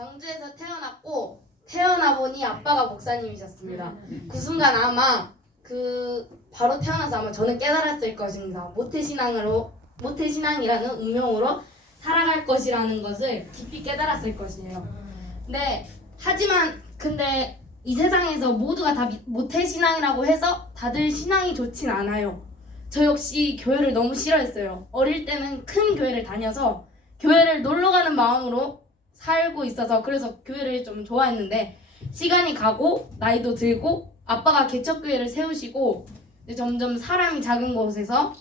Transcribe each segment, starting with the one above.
광주에서 태어나 보니 아빠가 목사님이셨습니다. 그 순간 아마 바로 태어나서 아마 저는 깨달았을 것입니다. 모태신앙이라는 운명으로 살아갈 것이라는 것을 깊이 깨달았을 것이에요. 근데 이 세상에서 모두가 다 모태신앙이라고 해서 다들 신앙이 좋진 않아요. 저 역시 교회를 너무 싫어했어요. 어릴 때는 큰 교회를 다녀서 교회를 놀러 가는 마음으로 살고 있어서 그래서 교회를 좀 좋아했는데 시간이 가고 나이도 들고 아빠가 개척교회를 세우시고 점점 사람이 작은 곳에서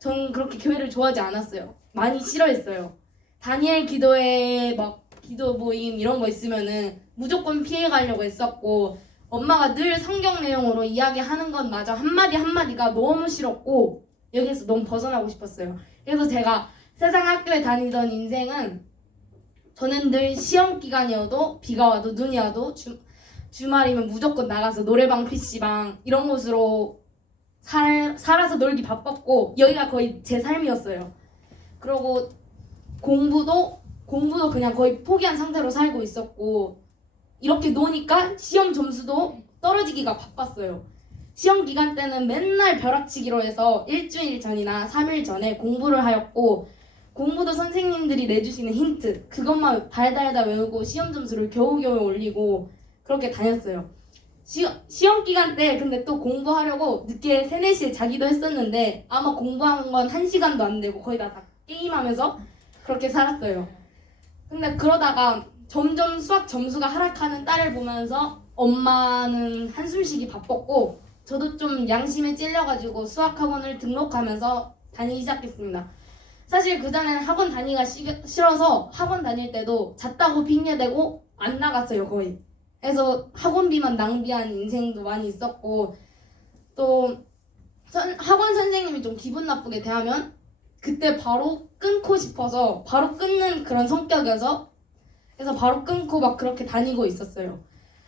전 그렇게 교회를 좋아하지 않았어요. 많이 싫어했어요. 다니엘 기도회 기도 모임 이런 거 있으면은 무조건 피해 가려고 했었고 엄마가 늘 성경 내용으로 이야기하는 것마저 한마디 한마디가 너무 싫었고 여기에서 너무 벗어나고 싶었어요. 그래서 제가 세상 학교에 다니던 인생은 저는 늘 시험 기간이어도 비가 와도 눈이 와도 주말이면 무조건 나가서 노래방, PC방 이런 곳으로 살아서 놀기 바빴고 여기가 거의 제 삶이었어요. 그리고 공부도 그냥 거의 포기한 상태로 살고 있었고 이렇게 노니까 시험 점수도 떨어지기가 바빴어요. 시험 기간 때는 맨날 벼락치기로 해서 일주일 전이나 3일 전에 공부를 하였고 공부도 선생님들이 내주시는 힌트 그것만 달달달 외우고 시험 점수를 겨우겨우 올리고 그렇게 다녔어요. 시험 기간 때 근데 또 공부하려고 늦게 3, 4시에 자기도 했었는데 아마 공부한 건 1시간도 안 되고 거의 다 게임하면서 그렇게 살았어요. 근데 그러다가 점점 수학 점수가 하락하는 딸을 보면서 엄마는 한숨 쉬기 바빴고 저도 좀 양심에 찔려가지고 수학학원을 등록하면서 다니기 시작했습니다. 사실 그전에는 학원 다니기가 싫어서 학원 다닐 때도 잤다고 핑계대고 안 나갔어요 거의. 그래서 학원비만 낭비한 인생도 많이 있었고 또 학원 선생님이 좀 기분 나쁘게 대하면 그때 바로 끊고 싶어서 바로 끊는 그런 성격이어서 그래서 바로 끊고 막 그렇게 다니고 있었어요.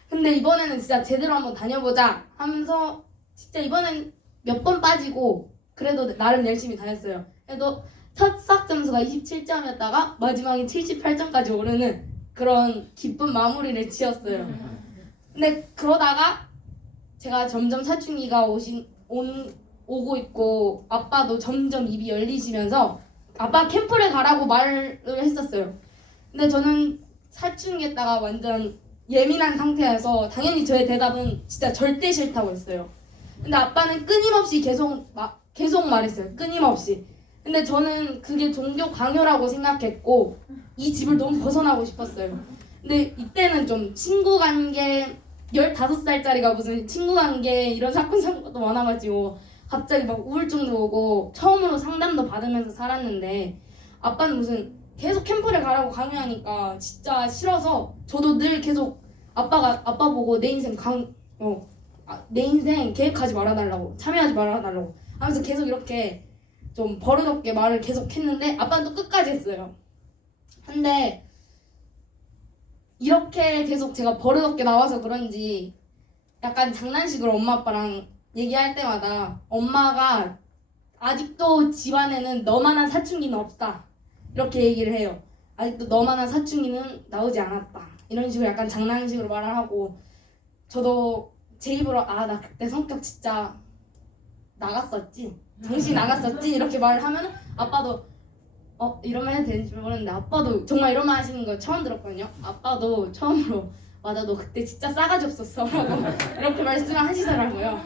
근데 이번에는 진짜 제대로 한번 다녀보자 하면서 진짜 이번엔 몇 번 빠지고 그래도 나름 열심히 다녔어요. 그래도 첫 수학 점수가 27점이었다가 마지막에 78점까지 오르는 그런 기쁜 마무리를 지었어요. 근데 그러다가 제가 점점 사춘기가 오고 있고 아빠도 점점 입이 열리시면서 아빠 캠프를 가라고 말을 했었어요. 근데 저는 사춘기했다가 완전 예민한 상태여서 당연히 저의 대답은 진짜 절대 싫다고 했어요. 근데 아빠는 끊임없이 계속 말했어요. 끊임없이. 근데 저는 그게 종교 강요라고 생각했고 이 집을 너무 벗어나고 싶었어요. 근데 이때는 좀 친구 관계 15살짜리가 무슨 친구 관계 이런 사건도 많아가지고 갑자기 막 우울증도 오고 처음으로 상담도 받으면서 살았는데 아빠는 무슨 계속 캠프를 가라고 강요하니까 진짜 싫어서 저도 늘 계속 아빠 보고 내 인생 계획하지 말아달라고 참여하지 말아달라고 하면서 계속 이렇게 좀 버릇없게 말을 계속 했는데 아빠는 또 끝까지 했어요. 근데 이렇게 계속 제가 버릇없게 나와서 그런지 약간 장난식으로 엄마 아빠랑 얘기할 때마다 엄마가 아직도 집안에는 너만한 사춘기는 없다 이렇게 얘기를 해요. 아직도 너만한 사춘기는 나오지 않았다 이런 식으로 약간 장난식으로 말을 하고 저도 제 입으로 나 그때 성격 진짜 나갔었지 정신 나갔었지 이렇게 말을 하면 아빠도 이러면 해도 되는지 모르겠는데 아빠도 정말 이런 말 하시는 거 처음 들었거든요. 아빠도 처음으로 맞아 너 그때 진짜 싸가지 없었어 라고 이렇게 말씀을 하시더라고요.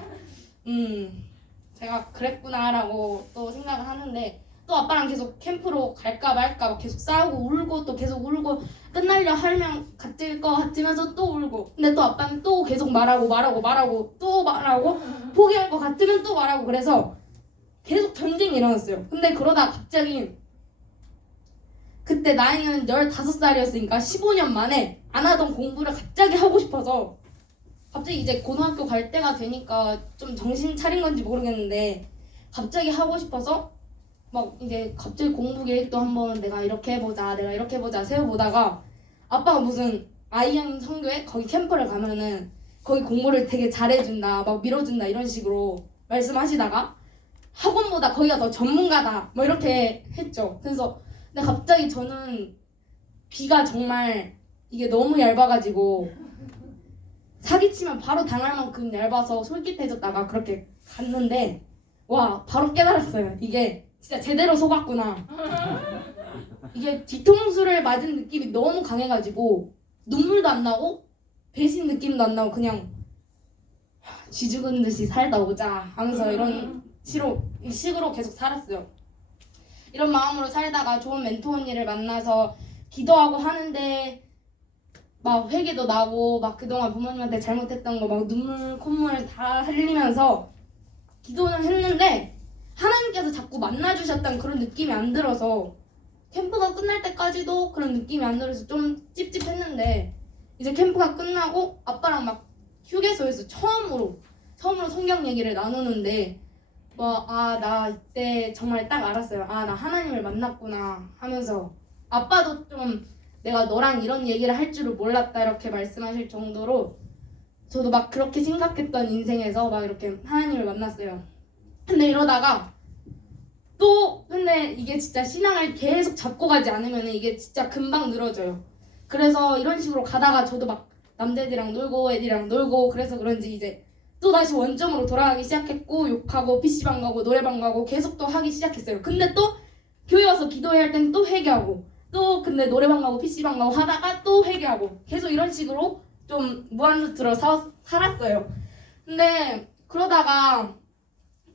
제가 그랬구나라고 또 생각을 하는데 또 아빠랑 계속 캠프로 갈까 말까 계속 싸우고 울고 또 계속 울고 끝날려 하면 같을 것 같으면서 또 울고 근데 또 아빠는 또 계속 말하고 또 말하고 포기할 것 같으면 또 말하고 그래서 계속 전쟁이 일어났어요. 근데 그러다 갑자기 그때 나이는 15살이었으니까 15년 만에 안 하던 공부를 갑자기 하고 싶어서 갑자기 이제 고등학교 갈 때가 되니까 좀 정신 차린 건지 모르겠는데 갑자기 하고 싶어서 막 이제 갑자기 공부 계획도 한번 내가 이렇게 해보자 세워보다가 아빠가 무슨 아이양 성교에 거기 캠프를 가면은 거기 공부를 되게 잘해준다 막 밀어준다 이런 식으로 말씀하시다가 학원보다 거기가 더 전문가다 뭐 이렇게 했죠. 그래서 근데 갑자기 저는 비가 정말 이게 너무 얇아가지고 사기치면 바로 당할 만큼 얇아서 솔깃해졌다가 그렇게 갔는데 와 바로 깨달았어요. 이게 진짜 제대로 속았구나. 이게 뒤통수를 맞은 느낌이 너무 강해가지고 눈물도 안 나고 배신 느낌도 안 나고 그냥 쥐 죽은 듯이 살다 오자 하면서 이런 식으로 계속 살았어요. 이런 마음으로 살다가 좋은 멘토 언니를 만나서 기도하고 하는데 막 회개도 나고 막 그동안 부모님한테 잘못했던 거 막 눈물 콧물 다 흘리면서 기도는 했는데 하나님께서 자꾸 만나주셨던 그런 느낌이 안 들어서 캠프가 끝날 때까지도 그런 느낌이 안 들어서 좀 찝찝했는데 이제 캠프가 끝나고 아빠랑 막 휴게소에서 처음으로 성경 얘기를 나누는데 나 이때 정말 딱 알았어요. 나 하나님을 만났구나 하면서 아빠도 좀 내가 너랑 이런 얘기를 할 줄을 몰랐다 이렇게 말씀하실 정도로 저도 막 그렇게 심각했던 인생에서 막 이렇게 하나님을 만났어요. 근데 이러다가 근데 이게 진짜 신앙을 계속 잡고 가지 않으면 이게 진짜 금방 늘어져요. 그래서 이런 식으로 가다가 저도 막 남자애들이랑 놀고 애들이랑 놀고 그래서 그런지 이제 또 다시 원점으로 돌아가기 시작했고 욕하고 PC방 가고 노래방 가고 계속 또 하기 시작했어요. 근데 또 교회 와서 기도해야 할 땐 또 회개하고 또 근데 노래방 가고 PC방 가고 하다가 또 회개하고 계속 이런 식으로 좀 무한루트로 살았어요. 근데 그러다가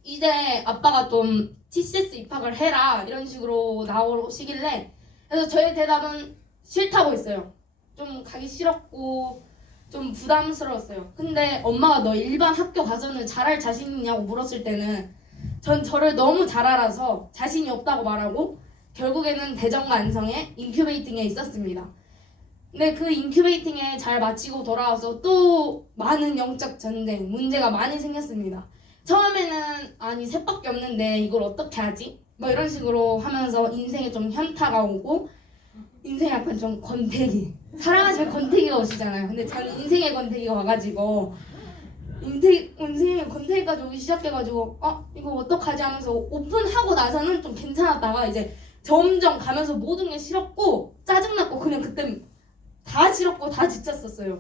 이제 아빠가 좀 TCS 입학을 해라 이런 식으로 나오시길래 그래서 저의 대답은 싫다고 했어요. 좀 가기 싫었고 좀 부담스러웠어요. 근데 엄마가 너 일반 학교 가서는 잘할 자신 있냐고 물었을 때는 전 저를 너무 잘 알아서 자신이 없다고 말하고 결국에는 대전과 안성에 인큐베이팅에 있었습니다. 근데 그 인큐베이팅에 잘 마치고 돌아와서 또 많은 영적 전쟁, 문제가 많이 생겼습니다. 처음에는 아니 셋밖에 없는데 이걸 어떻게 하지? 뭐 이런 식으로 하면서 인생에 좀 현타가 오고 인생에 약간 좀 권태기 사랑하시면 권태기가 오시잖아요. 근데 저는 인생의 권태기가 와가지고 인생의 권태기까지 오기 시작해가지고 이거 어떡하지 하면서 오픈하고 나서는 좀 괜찮았다가 이제 점점 가면서 모든 게 싫었고 짜증났고 그냥 그때 다 싫었고 다 지쳤었어요.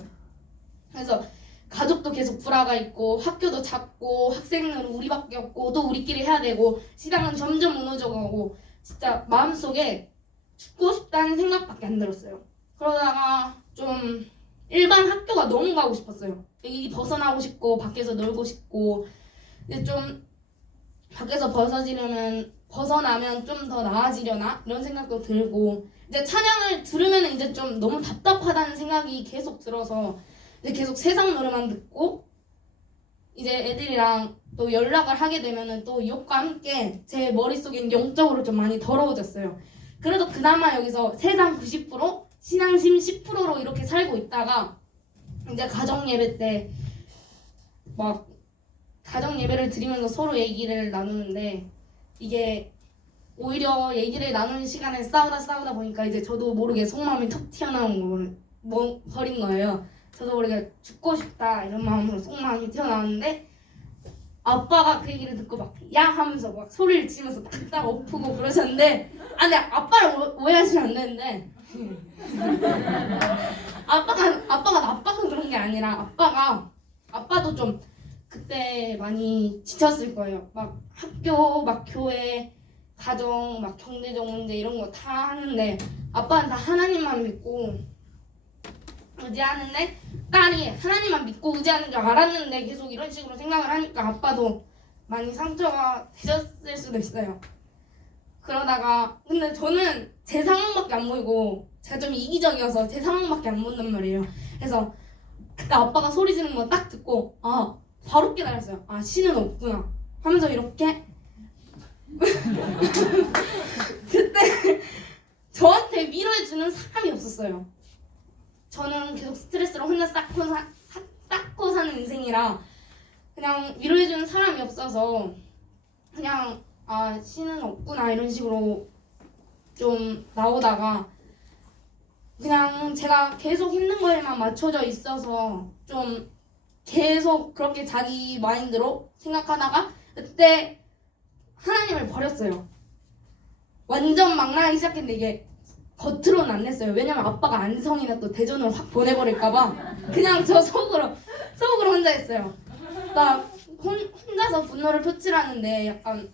그래서 가족도 계속 불화가 있고 학교도 작고 학생들은 우리밖에 없고 또 우리끼리 해야 되고 신앙은 점점 무너져가고 진짜 마음속에 죽고 싶다는 생각밖에 안 들었어요. 그러다가 좀 일반 학교가 너무 가고 싶었어요. 여기 벗어나고 싶고 밖에서 놀고 싶고 이제 좀 밖에서 벗어나면 좀 더 나아지려나 이런 생각도 들고 이제 찬양을 들으면 이제 좀 너무 답답하다는 생각이 계속 들어서 이제 계속 세상 노래만 듣고 이제 애들이랑 또 연락을 하게 되면은 또 유혹과 함께 제 머릿속엔 영적으로 좀 많이 더러워졌어요. 그래도 그나마 여기서 세상 90% 신앙심 10%로 이렇게 살고 있다가 이제 가정 예배 때 막 가정 예배를 드리면서 서로 얘기를 나누는데 이게 오히려 얘기를 나누는 시간에 싸우다 보니까 이제 저도 모르게 속마음이 톡 튀어나온 버린 거예요. 저도 모르게 죽고 싶다 이런 마음으로 속마음이 튀어나왔는데 아빠가 그 얘기를 듣고 막 야 하면서 막 소리를 지면서 딱 엎고 그러셨는데 근데 아빠를 오해하시면 안 되는데 아빠가 나빠서 그런 게 아니라 아빠도 좀 그때 많이 지쳤을 거예요. 막 학교 막 교회 가정 막 경제적 문제 이런 거 다 하는데 아빠는 다 하나님만 믿고 의지하는데 딸이 하나님만 믿고 의지하는 줄 알았는데 계속 이런 식으로 생각을 하니까 아빠도 많이 상처가 되셨을 수도 있어요. 그러다가 근데 저는 제 상황밖에 안 보이고 제가 좀 이기적이어서 제 상황밖에 안 본단 말이에요. 그래서 그때 아빠가 소리 지르는 거 딱 듣고 바로 깨달았어요. 신은 없구나 하면서 이렇게 그때 저한테 위로해주는 사람이 없었어요. 저는 계속 스트레스를 혼자 쌓고 사는 인생이라 그냥 위로해주는 사람이 없어서 그냥 신은 없구나 이런 식으로 좀 나오다가 그냥 제가 계속 힘든 거에만 맞춰져 있어서 좀 계속 그렇게 자기 마인드로 생각하다가 그때 하나님을 버렸어요. 완전 막 나가기 시작했는데 이게 겉으로는 안 냈어요. 왜냐면 아빠가 안성이나 또 대전으로 확 보내버릴까봐 그냥 저 속으로 혼자 했어요. 나 혼자서 분노를 표출하는데 약간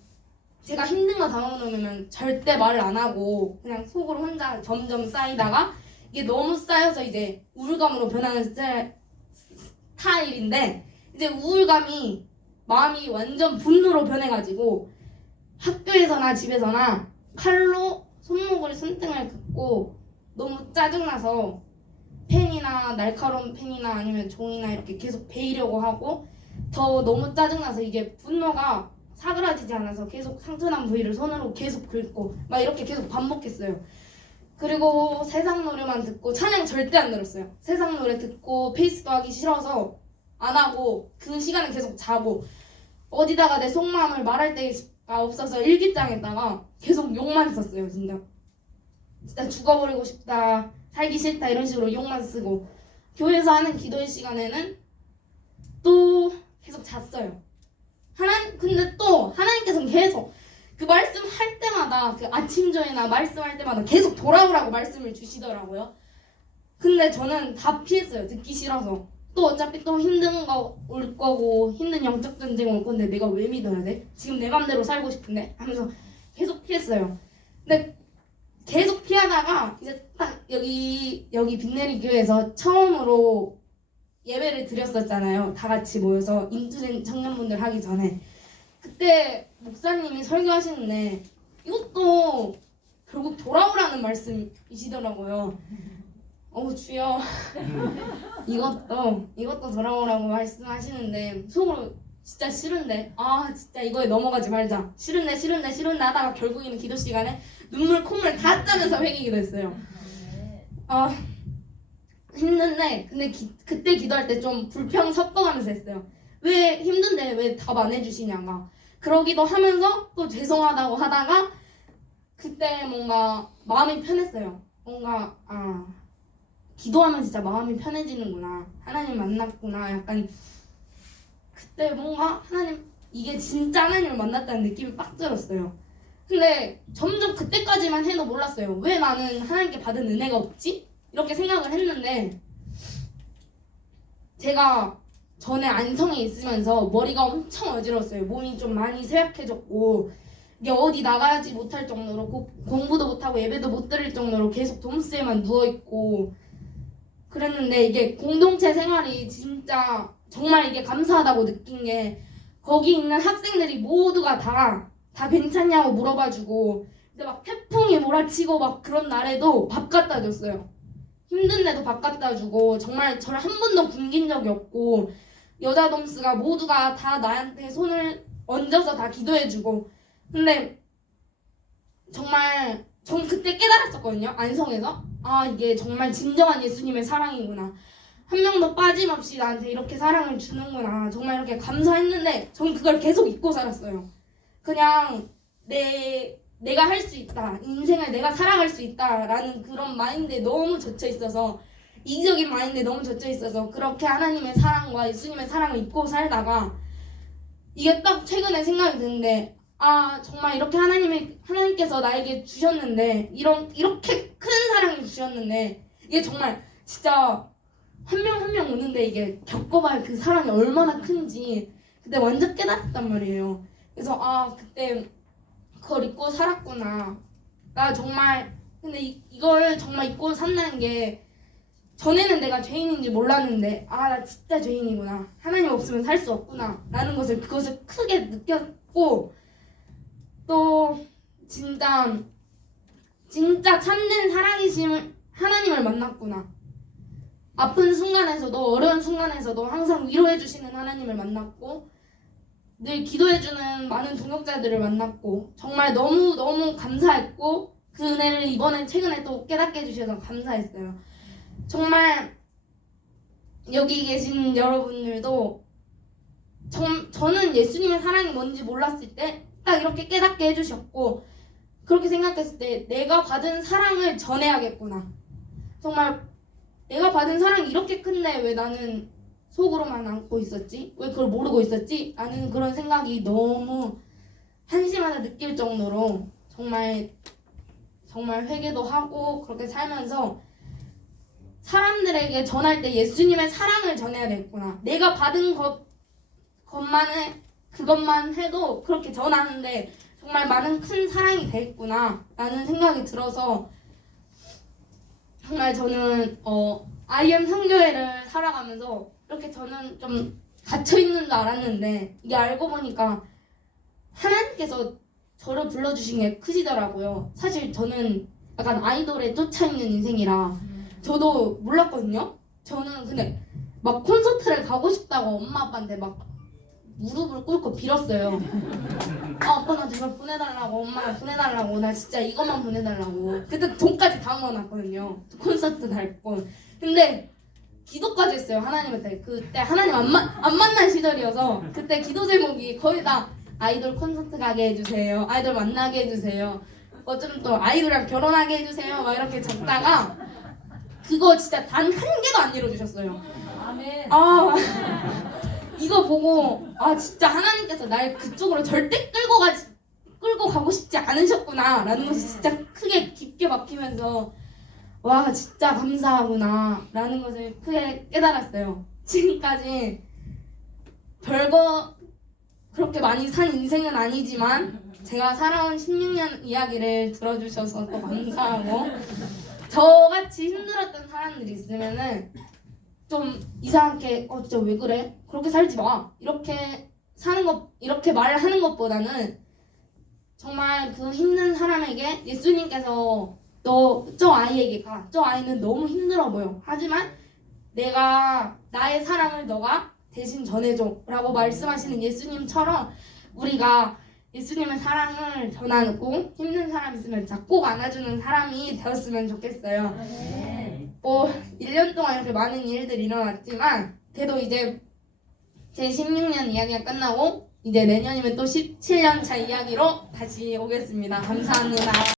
제가 힘든 거 당해놓으면 절대 말을 안 하고 그냥 속으로 혼자 점점 쌓이다가 이게 너무 쌓여서 이제 우울감으로 변하는 스타일인데 이제 우울감이 마음이 완전 분노로 변해가지고 학교에서나 집에서나 칼로 손목을 손등을 긋고 너무 짜증나서 펜이나 날카로운 펜이나 아니면 종이나 이렇게 계속 베이려고 하고 더 너무 짜증나서 이게 분노가 사그라지지 않아서 계속 상처난 부위를 손으로 계속 긁고 막 이렇게 계속 반복했어요. 그리고 세상 노래만 듣고 찬양 절대 안 들었어요. 세상 노래 듣고 페이스도 하기 싫어서 안 하고 그 시간에 계속 자고 어디다가 내 속마음을 말할 데가 없어서 일기장에다가 계속 욕만 썼어요. 진짜 죽어버리고 싶다, 살기 싫다 이런 식으로 욕만 쓰고 교회에서 하는 기도의 시간에는 또 계속 잤어요. 근데 또 하나님께서는 계속 그 말씀할 때마다 그 아침조회나 말씀할 때마다 계속 돌아오라고 말씀을 주시더라고요. 근데 저는 다 피했어요. 듣기 싫어서. 또 어차피 또 힘든 거 올 거고 힘든 영적 전쟁 올 건데 내가 왜 믿어야 돼? 지금 내 맘대로 살고 싶은데? 하면서 계속 피했어요. 근데 계속 피하다가 이제 딱 여기 빛내리 교회에서 처음으로 예배를 드렸었잖아요. 다 같이 모여서 인투된 청년분들 하기 전에 그때 목사님이 설교하시는데 이것도 결국 돌아오라는 말씀이시더라고요. 주여 이것도 돌아오라고 말씀하시는데 속으로 진짜 싫은데 진짜 이거에 넘어가지 말자 싫은데 하다가 결국에는 기도 시간에 눈물 콧물 다 짜면서 회개기도 했어요. 힘든데 근데 그때 기도할 때 좀 불평 섞어가면서 했어요. 왜 힘든데 왜 답 안 해주시냐가 그러기도 하면서 또 죄송하다고 하다가 그때 뭔가 마음이 편했어요. 뭔가 기도하면 진짜 마음이 편해지는구나, 하나님 만났구나, 약간 그때 뭔가 하나님 이게 진짜 하나님을 만났다는 느낌이 빡 들었어요. 근데 점점 그때까지만 해도 몰랐어요. 왜 나는 하나님께 받은 은혜가 없지? 이렇게 생각을 했는데 제가 전에 안성에 있으면서 머리가 엄청 어지러웠어요. 몸이 좀 많이 쇠약해졌고 이게 어디 나가지 못할 정도로 공부도 못하고 예배도 못 드릴 정도로 계속 돔스에만 누워있고 그랬는데 이게 공동체 생활이 진짜 정말 이게 감사하다고 느낀 게 거기 있는 학생들이 모두가 다 괜찮냐고 물어봐주고 근데 막 태풍이 몰아치고 막 그런 날에도 밥 갖다 줬어요. 힘든데도 밥 갖다 주고 정말 저를 한 번도 굶긴 적이 없고 여자 돔스가 모두가 다 나한테 손을 얹어서 다 기도해주고 근데 정말 전 그때 깨달았었거든요. 안성에서 이게 정말 진정한 예수님의 사랑이구나, 한 명도 빠짐없이 나한테 이렇게 사랑을 주는구나, 정말 이렇게 감사했는데 전 그걸 계속 잊고 살았어요. 그냥 내가 할 수 있다, 인생을 내가 살아갈 수 있다라는 그런 마인드에 너무 젖혀 있어서 이기적인 마인드에 너무 젖혀 있어서 그렇게 하나님의 사랑과 예수님의 사랑을 잊고 살다가 이게 딱 최근에 생각이 드는데 정말 이렇게 하나님께서 나에게 주셨는데 이렇게 큰 사랑을 주셨는데 이게 정말 진짜 한 명 한 명 오는데 이게 겪어봐야 그 사랑이 얼마나 큰지 그때 완전 깨달았단 말이에요. 그래서 그때 그걸 잊고 살았구나. 나 정말 근데 이걸 정말 잊고 산다는 게 전에는 내가 죄인인지 몰랐는데 나 진짜 죄인이구나, 하나님 없으면 살 수 없구나 라는 그것을 크게 느꼈고 또 진짜 참된 사랑이심을 하나님을 만났구나. 아픈 순간에서도 어려운 순간에서도 항상 위로해주시는 하나님을 만났고 늘 기도해주는 많은 동역자들을 만났고 정말 너무 감사했고 그 은혜를 이번에 최근에 또 깨닫게 해주셔서 감사했어요. 정말 여기 계신 여러분들도 저는 예수님의 사랑이 뭔지 몰랐을 때 딱 이렇게 깨닫게 해주셨고 그렇게 생각했을 때 내가 받은 사랑을 전해야겠구나, 정말 내가 받은 사랑이 이렇게 큰데 왜 나는 속으로만 안고 있었지? 왜 그걸 모르고 있었지? 라는 그런 생각이 너무 한심하다 느낄 정도로 정말 정말 회개도 하고 그렇게 살면서 사람들에게 전할 때 예수님의 사랑을 전해야 되겠구나. 내가 받은 그것만 해도 그렇게 전하는데 정말 많은 큰 사랑이 되겠구나 라는 생각이 들어서 정말 저는 IM 선교회를 살아가면서 이렇게 저는 좀 갇혀있는 줄 알았는데 이게 알고 보니까 하나님께서 저를 불러주신 게 크시더라고요. 사실 저는 약간 아이돌에 쫓아있는 인생이라 저도 몰랐거든요. 저는 근데 막 콘서트를 가고 싶다고 엄마 아빠한테 막 무릎을 꿇고 빌었어요. 아빠 나 제발 보내달라고, 엄마 보내달라고, 나 진짜 이것만 보내달라고. 그때 돈까지 다 모아놨거든요. 콘서트 갈 돈. 근데 기도까지 했어요, 하나님한테. 그때 하나님 안 만난 시절이어서 그때 기도 제목이 거의 다 아이돌 콘서트 가게 해주세요, 아이돌 만나게 해주세요, 좀 또 아이돌이랑 결혼하게 해주세요 막 이렇게 적다가 그거 진짜 단 한 개도 안 이뤄주셨어요. 아멘. 이거 보고 진짜 하나님께서 날 그쪽으로 절대 끌고 가고 싶지 않으셨구나 라는 것이 진짜 크게 깊게 박히면서 와 진짜 감사하구나 라는 것을 크게 깨달았어요. 지금까지 별거 그렇게 많이 산 인생은 아니지만 제가 살아온 16년 이야기를 들어주셔서 또 감사하고 저같이 힘들었던 사람들이 있으면은 좀 이상하게 진짜 왜 그래? 그렇게 살지 마. 이렇게 사는 것, 이렇게 말을 하는 것보다는 정말 그 힘든 사람에게 예수님께서 너 저 아이에게 가. 저 아이는 너무 힘들어 보여. 하지만 나의 사랑을 너가 대신 전해줘 라고 말씀하시는 예수님처럼 우리가 예수님의 사랑을 전하고 힘든 사람 있으면 진짜 꼭 안아주는 사람이 되었으면 좋겠어요. 1년 동안 이렇게 많은 일들이 일어났지만 그래도 이제 제 16년 이야기가 끝나고 이제 내년이면 또 17년 차 이야기로 다시 오겠습니다. 감사합니다.